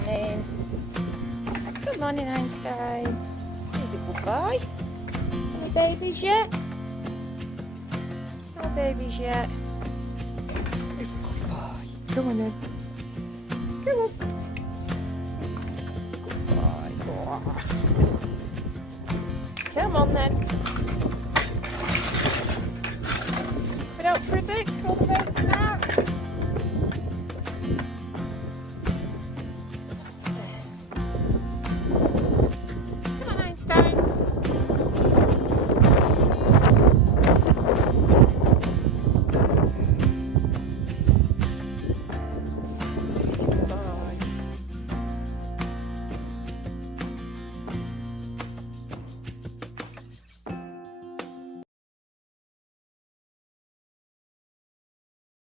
morning. Good morning, Einstein. He's a good boy. Any babies yet? No babies yet. He's a good boy. Come on then. Come on. Good boy. Come on then. Put out for a bit. Crawl about the